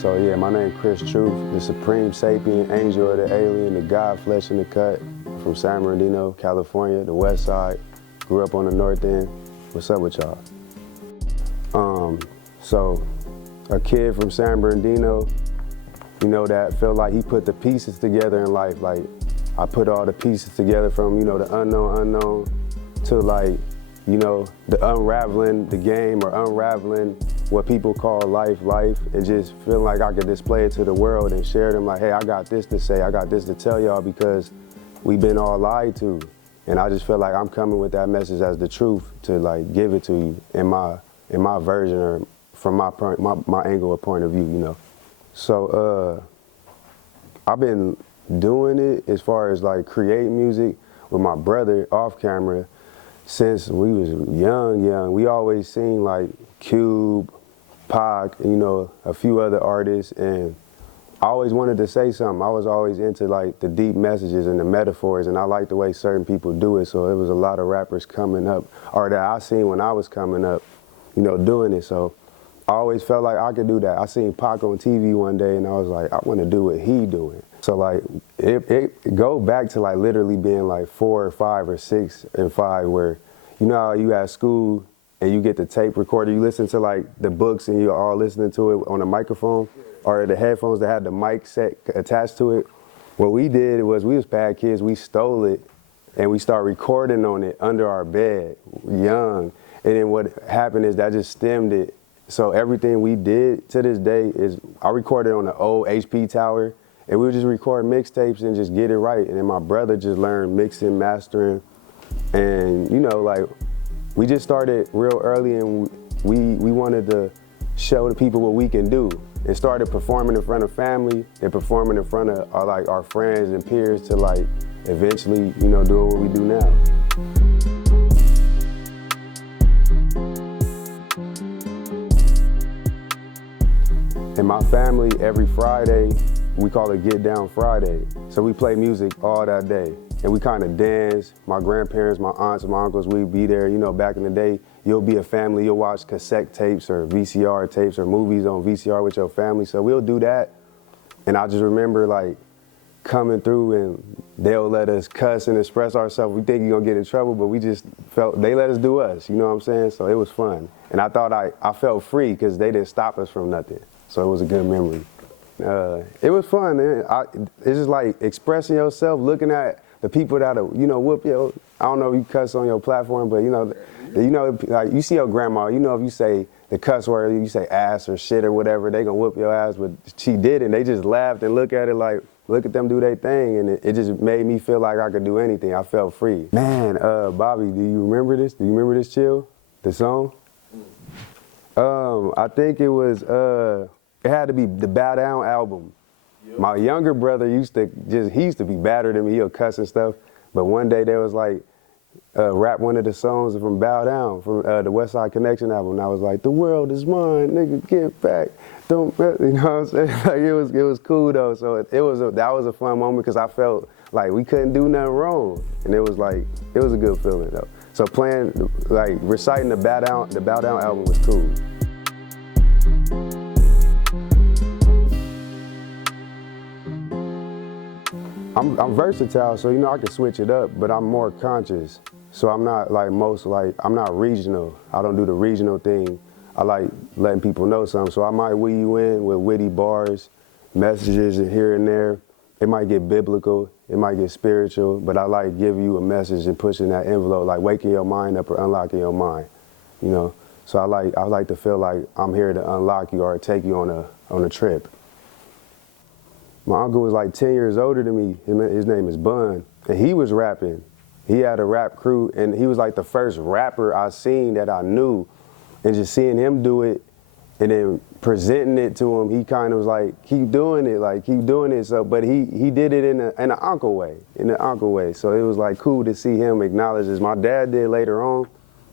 So yeah, my name Kri Truth, the supreme sapient, angel of the alien, the God flesh in the cut, from San Bernardino, California, the west side. Grew up on the north end. What's up with y'all? So a kid from San Bernardino, you know, that felt like he put the pieces together in life. Like I put all the pieces together from, you know, the unknown to like, you know, the unraveling the game or unraveling what people call life, and just feeling like I could display it to the world and share them like, hey, I got this to say, I got this to tell y'all because we've been all lied to. And I just feel like I'm coming with that message as the truth to like give it to you in my version or from my angle or point of view, you know. So I've been doing it as far as like creating music with my brother off camera since we was young. We always seen like Cube, Pac, you know, a few other artists, and I always wanted to say something. I was always into like the deep messages and the metaphors, and I like the way certain people do it. So it was a lot of rappers coming up, or that I seen when I was coming up, you know, doing it. So I always felt like I could do that. I seen Pac on TV one day, and I was like, I want to do what he doing. So like it go back to like literally being like 4 or 5 or 6 and 5, where you know how you at school and you get the tape recorder, you listen to like the books and you're all listening to it on a microphone or the headphones that had the mic set attached to it. What we did was we was bad kids, we stole it and we started recording on it under our bed, young. And then what happened is that just stemmed it. So everything we did to this day is, I recorded on an old HP tower and we would just record mixtapes and just get it right. And then my brother just learned mixing, mastering, and you know, like, we just started real early and we wanted to show the people what we can do and started performing in front of family and performing in front of our friends and peers to like eventually, you know, doing what we do now. In my family, every Friday, we call it Get Down Friday. So we play music all that day. And we kind of dance. My grandparents, my aunts, my uncles, we'd be there. You know, back in the day, you'll be a family, you'll watch cassette tapes or VCR tapes or movies on VCR with your family. So we'll do that. And I just remember like coming through and they'll let us cuss and express ourselves. We think you're gonna get in trouble, but we just felt, they let us do us, you know what I'm saying? So it was fun. And I thought I felt free because they didn't stop us from nothing. So it was a good memory. It was fun, man. It's just like expressing yourself, looking at the people that'll, you know, whoop your, I don't know if you cuss on your platform, but you know, like you see your grandma, you know, if you say the cuss word, you say ass or shit or whatever, they gonna whoop your ass, but she did it, and they just laughed and look at it like, look at them do their thing, and it just made me feel like I could do anything. I felt free. Man, Bobby, do you remember this? Do you remember this, Chill, the song? I think it was, it had to be the Bow Down album. My younger brother he used to be badder than me, he'll cuss and stuff. But one day there was like, rap one of the songs from Bow Down, from the West Side Connection album. And I was like, the world is mine, nigga, get back. Don't, you know what I'm saying? Like it was cool though. So that was a fun moment because I felt like we couldn't do nothing wrong. And it was a good feeling though. So reciting the Bow Down album was cool. I'm versatile, so you know I can switch it up, but I'm more conscious. So I'm not like I'm not regional. I don't do the regional thing. I like letting people know something. So I might wheel you in with witty bars, messages here and there. It might get biblical, it might get spiritual, but I like giving you a message and pushing that envelope, like waking your mind up or unlocking your mind, you know? So I like to feel like I'm here to unlock you or take you on a trip. My uncle was like 10 years older than me. His name is Bun, and he was rapping. He had a rap crew, and he was like the first rapper I seen that I knew. And just seeing him do it and then presenting it to him, he kind of was like, keep doing it. So, but he did it in an uncle way, So it was like cool to see him acknowledge this. My dad did later on,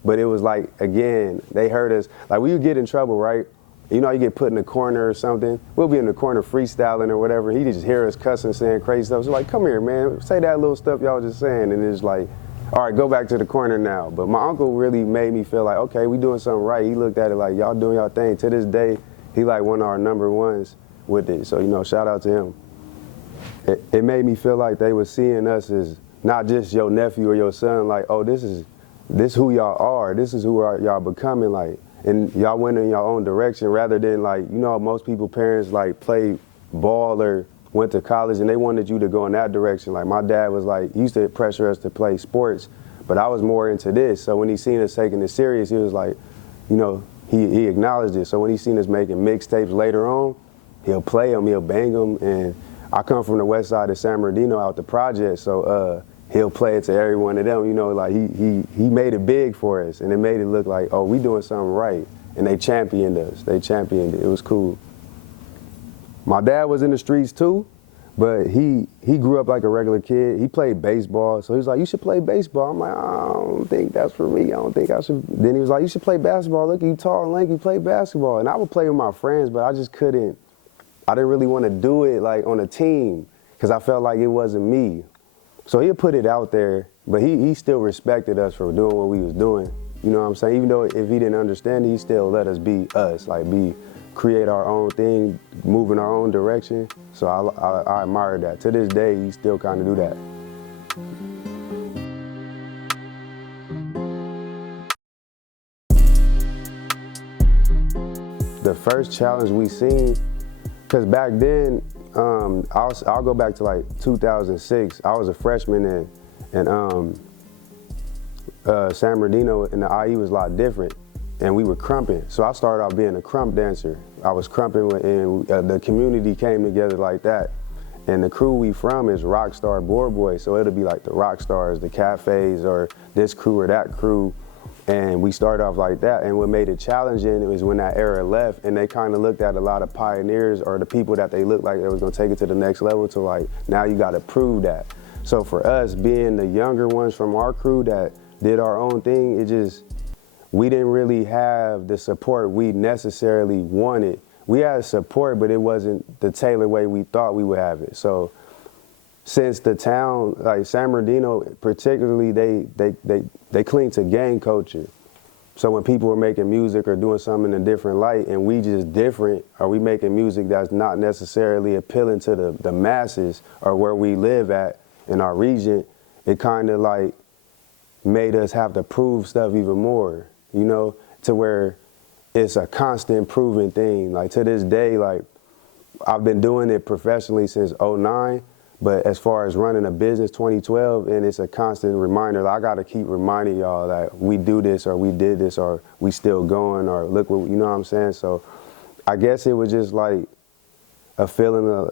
but it was like, again, they heard us. Like we would get in trouble, right? You know, you get put in the corner or something. We'll be in the corner freestyling or whatever. He'd just hear us cussing, saying crazy stuff. So like, come here, man, say that little stuff y'all just saying. And it's like, all right, go back to the corner now. But my uncle really made me feel like, okay, we doing something right. He looked at it like, y'all doing y'all thing. To this day, he like one of our number ones with it. So, you know, shout out to him. It made me feel like they were seeing us as not just your nephew or your son, like, oh, this who y'all are, this is who y'all becoming, like, and y'all went in your own direction rather than like, you know, most people, parents like play ball or went to college and they wanted you to go in that direction. Like my dad was like, he used to pressure us to play sports, but I was more into this. So when he seen us taking it serious, he was like, you know, he acknowledged it. So when he seen us making mixtapes later on, he'll play them, he'll bang them. And I come from the west side of San Bernardino out the project, so he'll play it to every one of them, you know, like he made it big for us, and it made it look like, oh, we doing something right. And they championed us, they championed it, it was cool. My dad was in the streets too, but he grew up like a regular kid. He played baseball, so he was like, you should play baseball. I'm like, I don't think that's for me, I don't think I should. Then he was like, you should play basketball, look, you tall and lanky, play basketball. And I would play with my friends, but I just couldn't, I didn't really want to do it like on a team, because I felt like it wasn't me. So he'll put it out there, but he still respected us for doing what we was doing. You know what I'm saying? Even though if he didn't understand it, he still let us be us, like create our own thing, move in our own direction. So I admire that. To this day, he still kind of do that. The first challenge we seen, because back then, I'll go back to like 2006. I was a freshman and San Bernardino, and the IE was a lot different, and we were crumping. So I started out being a crump dancer. I was crumping, and the community came together like that. And the crew we from is Rockstar Board Boy, so it'll be like the rock stars, the cafes, or this crew or that crew. And we started off like that, and what made it challenging was when that era left, and they kind of looked at a lot of pioneers or the people that they looked like they was gonna take it to the next level, to like, now you gotta prove that. So for us, being the younger ones from our crew that did our own thing, we didn't really have the support we necessarily wanted. We had support, but it wasn't the tailored way we thought we would have it. So since the town, like San Bernardino particularly, they cling to gang culture. So when people were making music or doing something in a different light, and we just different, or we making music that's not necessarily appealing to the masses or where we live at in our region, it kind of like made us have to prove stuff even more, you know, to where it's a constant proving thing. Like to this day, like I've been doing it professionally since '09, but as far as running a business, 2012, and it's a constant reminder. Like, I gotta keep reminding y'all that we do this, or we did this, or we still going, or look what, you know what I'm saying? So I guess it was just like a feeling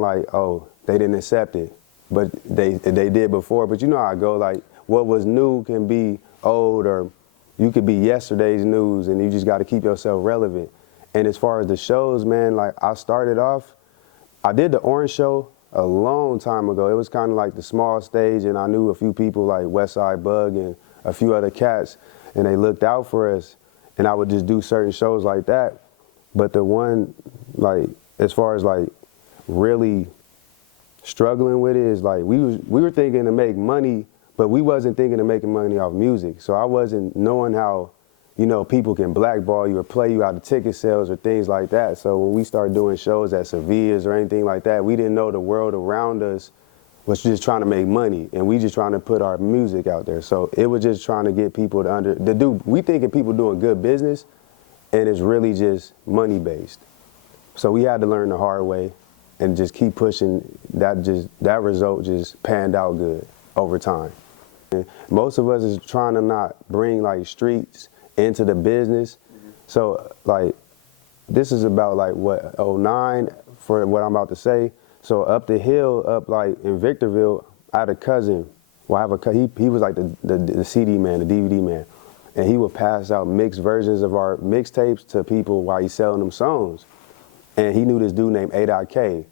like, oh, they didn't accept it, but they did before. But you know how I go, like what was new can be old, or you could be yesterday's news, and you just gotta keep yourself relevant. And as far as the shows, man, like I started off, I did the Orange Show a long time ago. It was kind of like the small stage, and I knew a few people like Westside Bug and a few other cats, and they looked out for us, and I would just do certain shows like that. But the one, like, as far as like really struggling with it is like we were thinking to make money, but we wasn't thinking of making money off music. So I wasn't knowing how, you know, people can blackball you or play you out of ticket sales or things like that. So when we started doing shows at Sevilla's or anything like that, we didn't know the world around us was just trying to make money, and we just trying to put our music out there. So it was just trying to get people to we thinking people doing good business, and it's really just money based. So we had to learn the hard way and just keep pushing. That result just panned out good over time. And most of us is trying to not bring like streets into the business. So like, this is about like what, '09 for what I'm about to say. So up the hill, up like in Victorville, I had a cousin. Well, I have he was like the CD man, the DVD man. And he would pass out mixed versions of our mixtapes to people while he's selling them songs. And he knew this dude named A.K.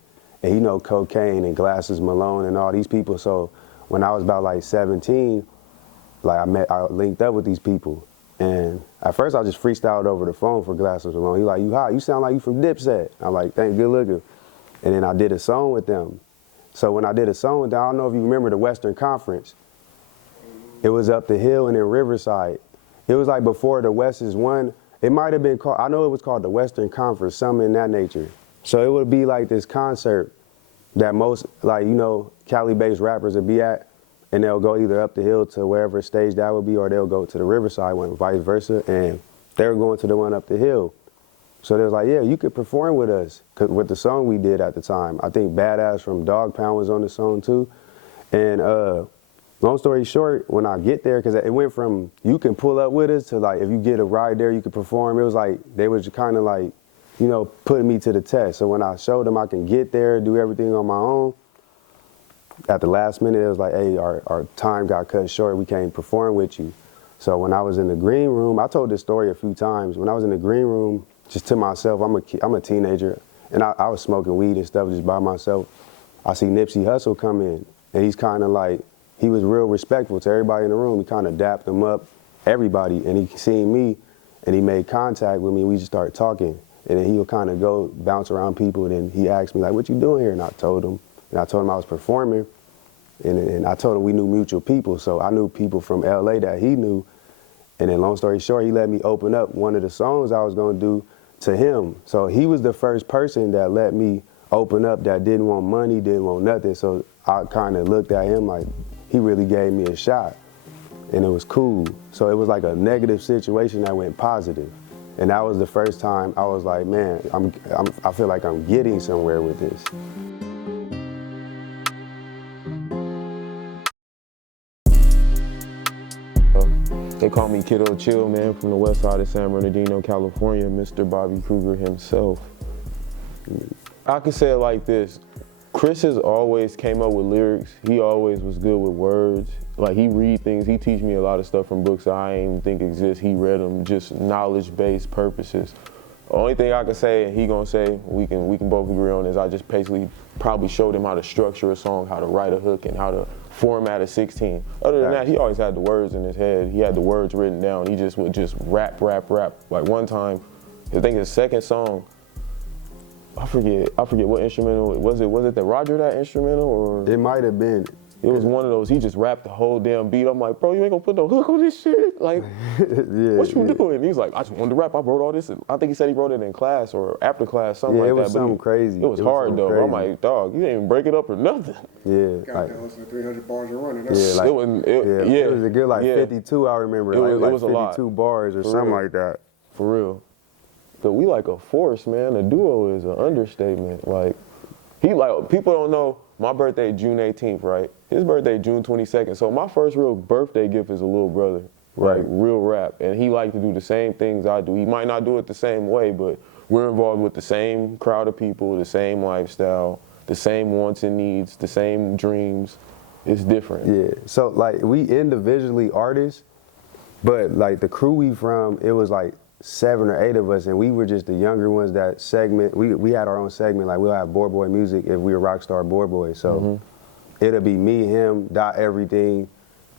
And he know Cocaine and Glasses Malone and all these people. So when I was about like 17, like I linked up with these people. And at first I just freestyled over the phone for Glasses Malone. He like, you hot, you sound like you from Dipset. I'm like, thank, good looking. And then I did a song with them. So when I did a song with them, I don't know if you remember the Western Conference. It was up the hill and in Riverside. It was like before the West is one. It might have been called, I know it was called the Western Conference, something in that nature. So it would be like this concert that most, like, you know, Cali-based rappers would be at, and they'll go either up the hill to wherever stage that would be, or they'll go to the Riverside one, vice versa, and they were going to the one up the hill. So they was like, yeah, you could perform with us, 'cause with the song we did at the time. I think Badass from Dog Pound was on the song too. And long story short, when I get there, because it went from you can pull up with us to like, if you get a ride there, you could perform. It was like, they was kind of like, you know, putting me to the test. So when I showed them I can get there, do everything on my own, at the last minute, it was like, hey, our time got cut short. We can't perform with you. So when I was in the green room, I told this story a few times. When I was in the green room, just to myself, I'm a teenager, and I was smoking weed and stuff just by myself. I see Nipsey Hussle come in, and he's kind of like, he was real respectful to everybody in the room. He kind of dapped them up, everybody, and he seen me, and he made contact with me. We just started talking, and then he would kind of go bounce around people, and then he asked me like, what you doing here? And I told him I was performing, and I told him we knew mutual people, so I knew people from LA that he knew, and then long story short, he let me open up one of the songs I was gonna do to him. So he was the first person that let me open up that didn't want money, didn't want nothing, so I kind of looked at him like, he really gave me a shot, and it was cool. So it was like a negative situation that went positive. And that was the first time I was like, man, I feel like I'm getting somewhere with this. They call me Kydo Chill, man, from the west side of San Bernardino, California, Mr. Bobby Kruger himself. I can say it like this. Kris has always came up with lyrics. He always was good with words. Like, he read things. He teach me a lot of stuff from books I ain't even think exist. He read them, just knowledge-based purposes. The only thing I can say, and he gonna say, we can both agree on, is I just basically probably showed him how to structure a song, how to write a hook, and how to format a 16. Other than that, he always had the words in his head. He had the words written down. He just would just rap. Like one time, I think his second song, I forget what instrumental was it. Was it the Roger that instrumental, or It might have been. it was one of those? He just rapped the whole damn beat. I'm like, bro, you ain't gonna put no hook on this shit? Like, what you doing? He's like, I just wanted to rap. I wrote all this. I think he said he wrote it in class or after class, something like that. It was something crazy. It was hard though. Crazy. I'm like, dog, you didn't even break it up or nothing. Yeah. Got that hustle 300 bars and running. Yeah, like, it was a good like 52, I remember. It was like a lot. 52 bars or For something real. like that. For real. But we like a force, man. A duo is an understatement. Like, people don't know, my birthday June 18th, right? His birthday June 22nd. So my first real birthday gift is a little brother. Right. Like, real rap. And he like to do the same things I do. He might not do it the same way, but we're involved with the same crowd of people, the same lifestyle, the same wants and needs, the same dreams. It's different. Yeah, so like we individually artists, but like the crew we from, it was like 7 or 8 of us, and we were just the younger ones that segment. We had our own segment, like we'll have Boy Boy Music if we were Rockstar Boy Boy. So it'll be me, him, Dot Everything,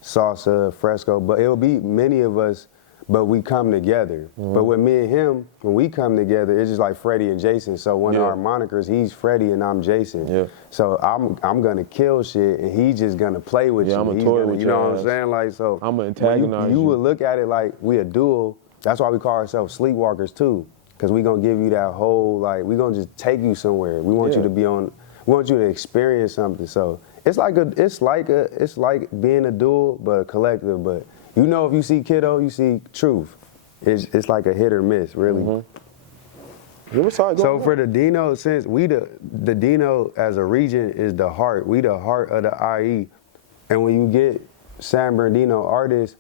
Salsa, Fresco, but it'll be many of us, but we come together. But with me and him, when we come together, it's just like Freddy and Jason. So one of our monikers, he's Freddy and I'm Jason. Yeah. So I'm gonna kill shit and he's just gonna play with you. I'm He's a toy gonna, with you know what I'm saying? Like, so I'm gonna antagonize you would look at it like we a duo. That's why we call ourselves sleepwalkers too, because we gonna give you that whole, like, we gonna just take you somewhere. We want you to be on, we want you to experience something. So it's like being a duo, but a collective. But you know, if you see Kydo, you see Truth. It's like a hit or miss, really. So for the Dino, since we the Dino as a region is the heart, we the heart of the IE, and when you get San Bernardino artists,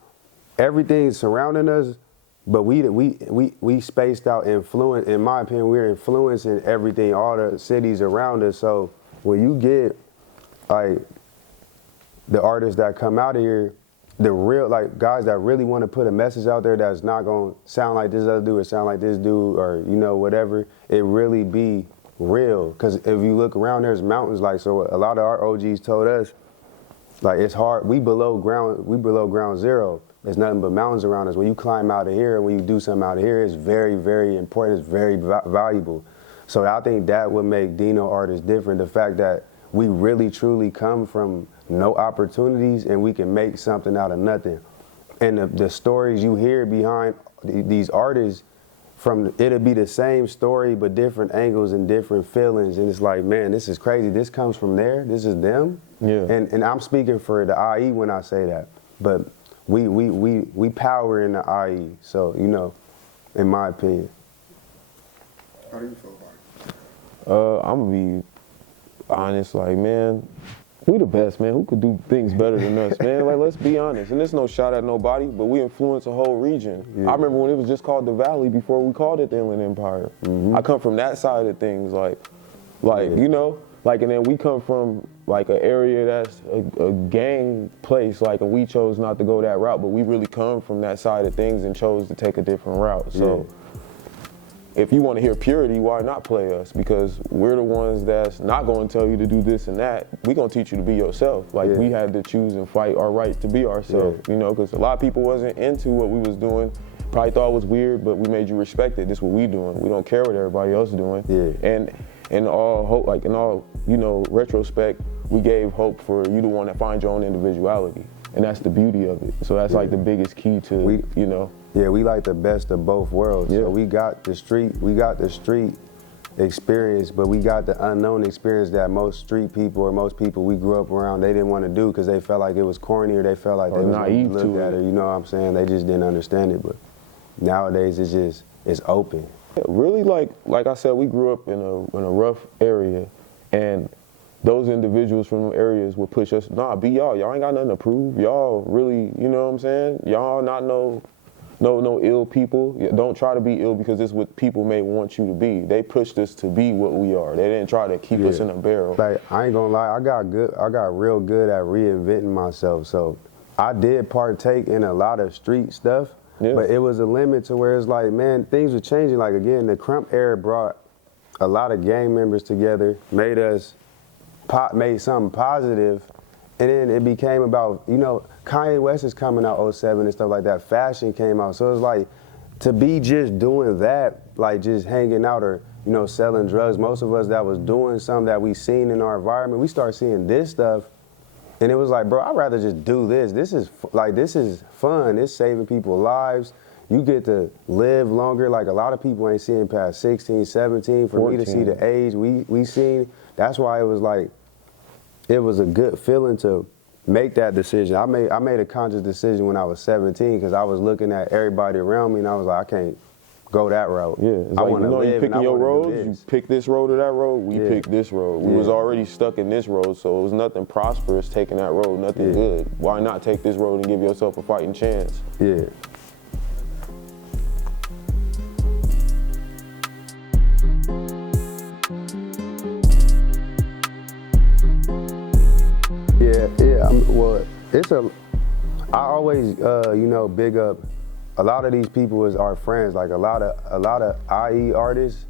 everything's surrounding us, but we spaced out influence. In my opinion, we're influencing everything, all the cities around us. So when you get like the artists that come out of here, the real, like, guys that really want to put a message out there that's not going to sound like this other dude or sound like this dude or, you know, whatever, it really be real. Because if you look around, there's mountains. Like, so a lot of our OGs told us, like, it's hard. We below ground zero. There's nothing but mountains around us. When you climb out of here and when you do something out of here, it's very, very important. It's very valuable. So I think that would make Dino artists different. The fact that we really, truly come from no opportunities and we can make something out of nothing. And the stories you hear behind these artists, it'll be the same story but different angles and different feelings, and it's like, man, this is crazy. This comes from there. This is them. Yeah. And I'm speaking for the IE when I say that, but we power in the IE. So in my opinion. How do you feel about it? I'm gonna be honest, like, man, we the best, man. Who could do things better than us, man? Like, let's be honest. And there's no shot at nobody, but we influence a whole region. Yeah. I remember when it was just called the Valley before we called it the Inland Empire. I come from that side of things, like, and then we come from like an area that's a gang place, like, and we chose not to go that route, but we really come from that side of things and chose to take a different route. So. Yeah. If you want to hear purity, why not play us? Because we're the ones that's not going to tell you to do this and that. We're going to teach you to be yourself. Like, we had to choose and fight our right to be ourselves, because a lot of people wasn't into what we was doing, probably thought it was weird, but we made you respect it. This is what we doing. We don't care what everybody else is doing. Yeah. And in all hope, like in all, retrospect, we gave hope for you to want to find your own individuality. And that's the beauty of it. So that's like the biggest key to, Yeah, we like the best of both worlds. Yeah. So we got the street experience, but we got the unknown experience that most street people or most people we grew up around, they didn't want to do because they felt like it was corny or they felt like they was naive looked to at it. it. You know what I'm saying? They just didn't understand it. But nowadays it's open. Really, like I said, we grew up in a rough area, and those individuals from them areas would push us, nah, be y'all. Y'all ain't got nothing to prove. Y'all really, you know what I'm saying? Y'all not no ill people. Don't try to be ill because it's what people may want you to be. They pushed us to be what we are. They didn't try to keep us in a barrel. Like, I ain't gonna lie, I got real good at reinventing myself. So I did partake in a lot of street stuff, but it was a limit to where it's like, man, things were changing. Like, again, the Crump era brought a lot of gang members together, made something positive, and then it became about, Kanye West is coming out 07 and stuff like that. Fashion came out. So it's like, to be just doing that, like just hanging out or, selling drugs, most of us that was doing something that we seen in our environment, we start seeing this stuff, and it was like, bro, I'd rather just do this. This is fun. It's saving people's lives. You get to live longer. Like, a lot of people ain't seeing past 16, 17. For 14. Me to see the age we seen, that's why it was like, it was a good feeling to make that decision. I made a conscious decision when I was 17 because I was looking at everybody around me and I was like, I can't go that route. Yeah, it's I like, want to live. You picking your roads, you pick this road or that road, we pick this road. We was already stuck in this road, so it was nothing prosperous taking that road, nothing good. Why not take this road and give yourself a fighting chance? Yeah. I always, big up a lot of these people as our friends. Like, a lot of IE artists,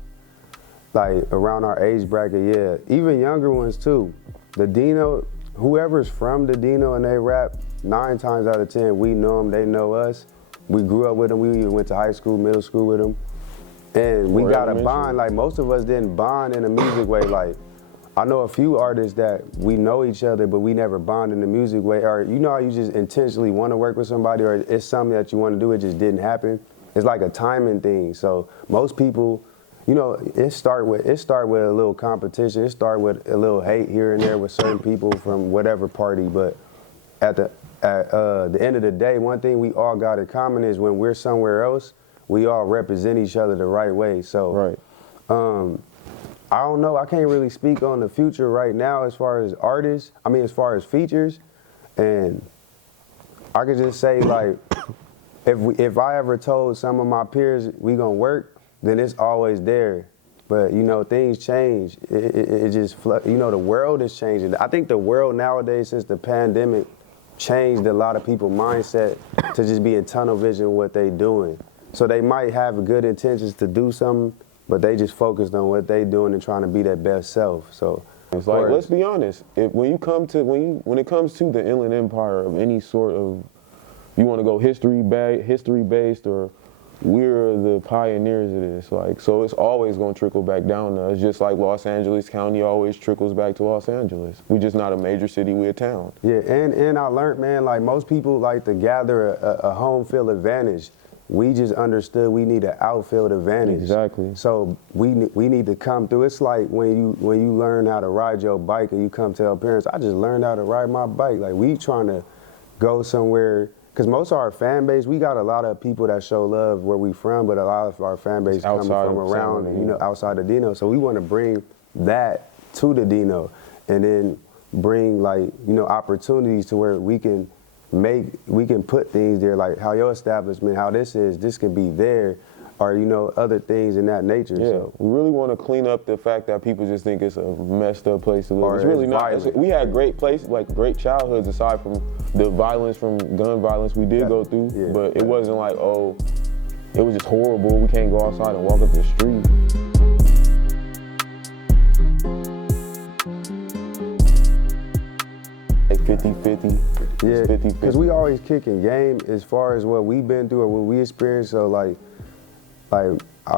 like around our age bracket, even younger ones too. The Dino, whoever's from the Dino and they rap, 9 times out of 10, we know them, they know us. We grew up with them, we even went to high school, middle school with them. And we got a bond, like most of us didn't bond in a music way. Like, I know a few artists that we know each other, but we never bond in the music way. Or how you just intentionally want to work with somebody, or it's something that you want to do, it just didn't happen. It's like a timing thing. So most people, it start with a little competition. It start with a little hate here and there with certain people from whatever party. But at the end of the day, one thing we all got in common is when we're somewhere else, we all represent each other the right way. So, I don't know. I can't really speak on the future right now as far as artists. As far as features. And I could just say, like, if I ever told some of my peers we gonna work, then it's always there. But, things change. It just, the world is changing. I think the world nowadays, since the pandemic, changed a lot of people's mindset to just be in tunnel vision what they doing. So they might have good intentions to do something, but they just focused on what they doing and trying to be their best self. So it's like, let's be honest. When it comes to the Inland Empire of any sort of, you want to go history based, or we're the pioneers of this. Like, so it's always going to trickle back down to us, just like Los Angeles County always trickles back to Los Angeles. We just not a major city, we a town. Yeah, and I learned, man, like most people like to gather a home field advantage. we just understood we need an outfield advantage. Exactly. So we need to come through. It's like when you learn how to ride your bike and you come tell parents, I just learned how to ride my bike. Like we trying to go somewhere, because most of our fan base, we got a lot of people that show love where we from, but a lot of our fan base coming from around, outside of Dino. So we want to bring that to the Dino, and then bring opportunities to where we can put things there, like how your establishment, how this can be there, or other things in that nature. Yeah, so we really want to clean up the fact that people just think it's a messed up place to live. Or it's really not. We had great places, like great childhoods, aside from the violence, from gun violence we did go through, but it wasn't like, oh, it was just horrible. We can't go outside and walk up the street. Like 50-50. Yeah, 50-50. because we always kicking game as far as what we've been through or what we experienced. So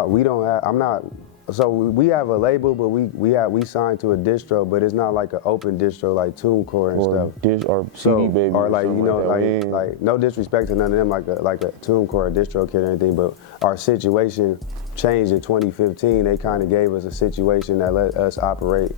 we don't have. I'm not. So we have a label, but we signed to a distro, but it's not like an open distro like TuneCore and stuff. Or CD Baby. Or like no disrespect to none of them, like a TuneCore or DistroKid or anything, but our situation changed in 2015. They kind of gave us a situation that let us operate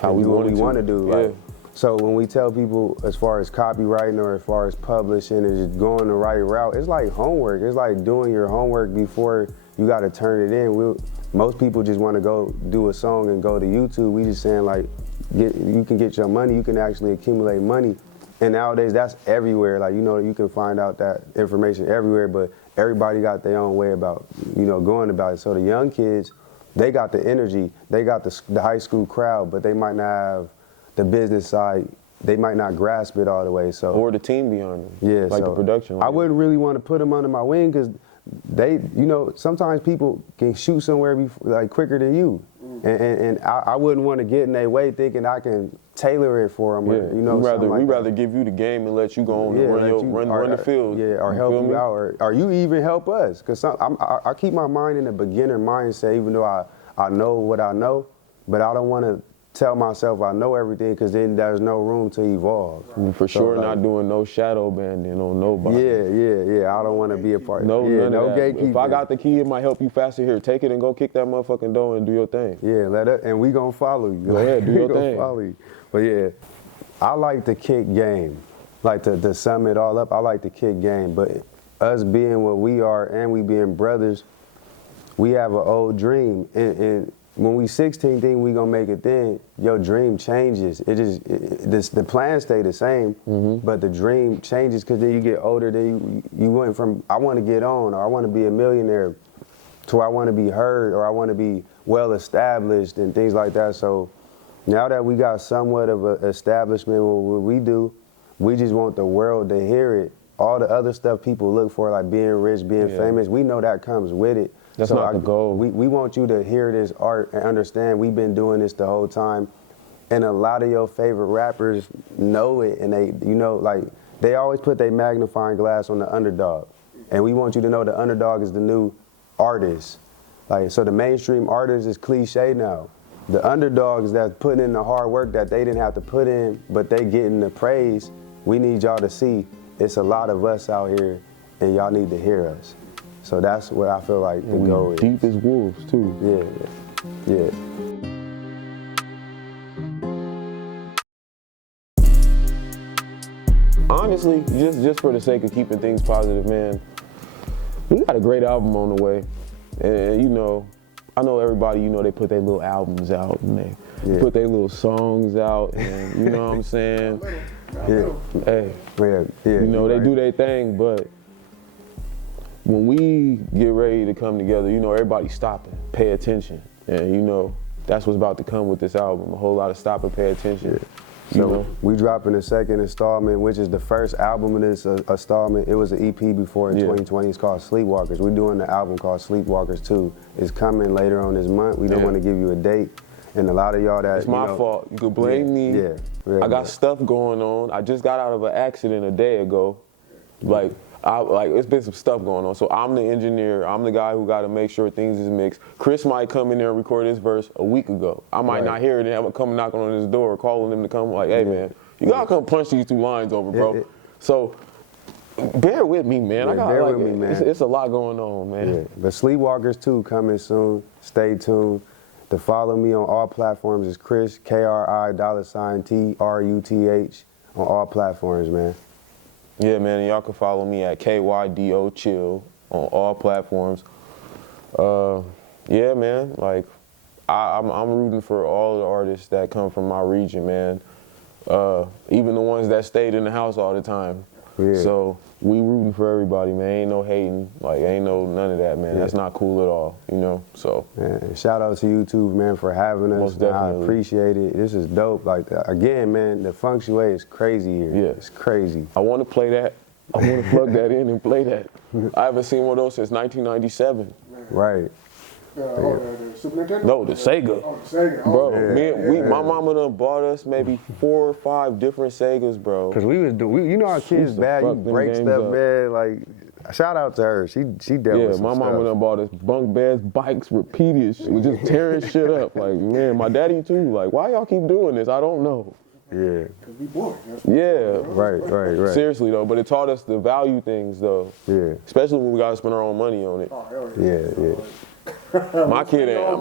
how we want to do. Yeah. So when we tell people as far as copywriting or as far as publishing and just going the right route, it's like homework. It's like doing your homework before you got to turn it in. Most people just want to go do a song and go to YouTube. We just saying like, you can get your money, you can actually accumulate money. And nowadays that's everywhere. Like, you can find out that information everywhere, but everybody got their own way about, going about it. So the young kids, they got the energy, they got the high school crowd, but they might not have the business side, they might not grasp it all the way. So or the team behind them. Yeah, like so the production. I wouldn't really want to put them under my wing because they, sometimes people can shoot somewhere quicker than you, and I wouldn't want to get in their way thinking I can tailor it for them. Yeah, Or, we'd rather give you the game and let you go on and run the field. Yeah, or help you out, or you even help us. Because I keep my mind in a beginner mindset, even though I know what I know, but I don't want to tell myself I know everything, because then there's no room to evolve. For sure, not doing no shadow banding on nobody. Yeah. I don't want to be a part of no gatekeeping. If I got the key, it might help you faster. Here, take it and go kick that motherfucking door and do your thing. Yeah, and we gonna follow you. Go ahead, do your thing. Follow you. But yeah, I like to kick game. Like to sum it all up, I like to kick game. But us being what we are and we being brothers, we have an old dream. And when we 16, think we gonna make it then, your dream changes. The plans stay the same, but the dream changes because then you get older, then you went from, I wanna get on, or I wanna be a millionaire, to I wanna be heard, or I wanna be well established and things like that. So now that we got somewhat of an establishment with what we do, we just want the world to hear it. All the other stuff people look for, like being rich, being famous, we know that comes with it. That's not the goal. We want you to hear this art and understand we've been doing this the whole time. And a lot of your favorite rappers know it, and they always put their magnifying glass on the underdog. And we want you to know the underdog is the new artist. So the mainstream artist is cliche now. The underdogs that's putting in the hard work that they didn't have to put in, but they getting the praise, we need y'all to see it's a lot of us out here, and y'all need to hear us. So that's what I feel like the goal is. Deep as wolves, too. Yeah. Honestly, just for the sake of keeping things positive, man, we got a great album on the way. And, I know everybody, they put their little albums out, and they put their little songs out, and you know what I'm saying? Hey, they do their thing, but when we get ready to come together, everybody's stopping, pay attention. And that's what's about to come with this album, a whole lot of stop and pay attention. So we dropping the second installment, which is the first album in this installment. It was an EP before in 2020, it's called Sleepwalkers. We're doing the album called Sleepwalkers 2. It's coming later on this month. We don't want to give you a date. And a lot of y'all that, it's my fault. You could blame me. I got stuff going on. I just got out of an accident a day ago. It's been some stuff going on. So I'm the engineer. I'm the guy who got to make sure things is mixed. Kris might come in there and record his verse a week ago. I might not hear it, and I'm come knocking on his door, calling him to come, like, hey, man, you got to come punch these two lines over, bro. So Bear with me, man. Yeah, I got bear like with me, man. It's a lot going on, man. Yeah. The Sleepwalkers 2 coming soon. Stay tuned. To follow me on all platforms is Kris, KRI$TRUTH on all platforms, man. Yeah, man, and y'all can follow me at KYDO Chill on all platforms. Yeah, man, like I'm rooting for all the artists that come from my region, man. Even the ones that stayed in the house all the time. Yeah. So we rooting for everybody, man. Ain't no hating, like ain't no none of that, man. Yeah. That's not cool at all, you know. So Man, shout out to YouTube, man, for having us. Most Man, I definitely. appreciate it. This is dope. Like again, man, the feng shui is crazy here. Yeah. It's crazy. I want to play that. I want to plug that in and play that. I haven't seen one of those since 1997. Right. The Super Nintendo? No, the Sega. Oh, the Sega. Bro, yeah. my mama done bought us maybe 4 or 5 different Segas, bro. Cause we was you know how kids used to bad, you fuck them break games stuff, up. man. Like, shout out to her. She dealt Yeah, with some my mama stuff. done bought us bunk beds, bikes, repeated shit, just tearing shit up. Like, man, my daddy too. Like, why y'all keep doing this? I don't know. Yeah. Cause we bored. Yeah. Right. Seriously though, but it taught us to value things though. Yeah. Especially when we gotta spend our own money on it. Oh, hell yeah. Yeah. My kid, I'm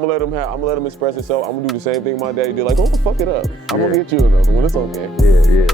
gonna let him express himself. I'm gonna do the same thing my daddy did. Like, don't fuck it up. I'm gonna get you another one. It's okay. Yeah.